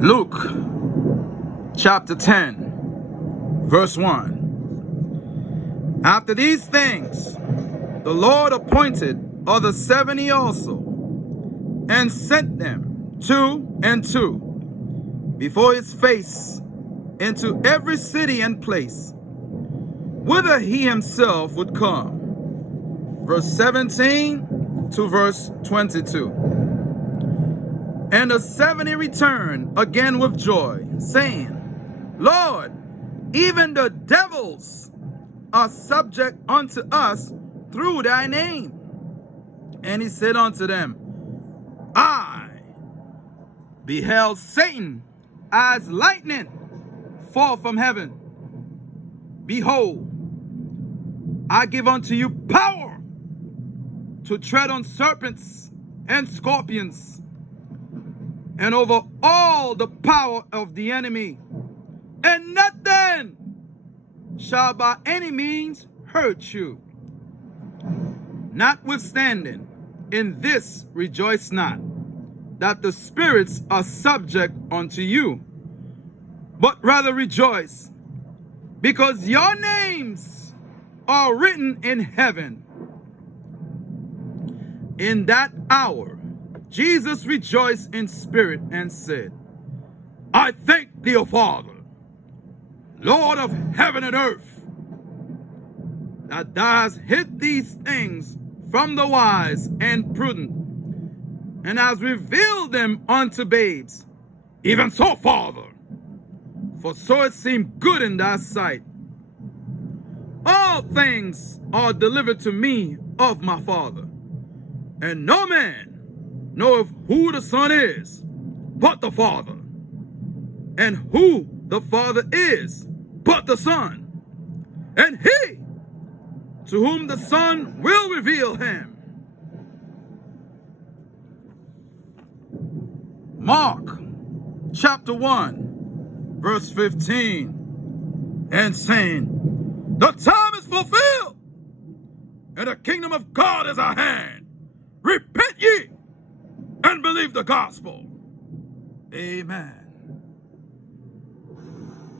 Luke chapter 10, verse 1. After these things, the Lord appointed other 70 also, and sent them 2 and 2 before his face into every city and place, whither he himself would come. Verse 17 to verse 22. And the 70 returned again with joy, saying, Lord, even the devils are subject unto us through thy name. And he said unto them, I beheld Satan as lightning fall from heaven. Behold, I give unto you power to tread on serpents and scorpions, and over all the power of the enemy, and nothing shall by any means hurt you. Notwithstanding, in this rejoice not, that the spirits are subject unto you, but rather rejoice, because your names are written in heaven. In that hour Jesus rejoiced in spirit and said, I thank thee, O Father, Lord of heaven and earth, that thou hast hid these things from the wise and prudent, and hast revealed them unto babes. Even so, Father, for so it seemed good in thy sight. All things are delivered to me of my Father, and no man knoweth who the Son is, but the Father, and who the Father is, but the Son, and he to whom the Son will reveal him. Mark chapter 1, verse 15, and saying, the time is fulfilled, and the kingdom of God is at hand. Repent ye and believe the gospel. Amen.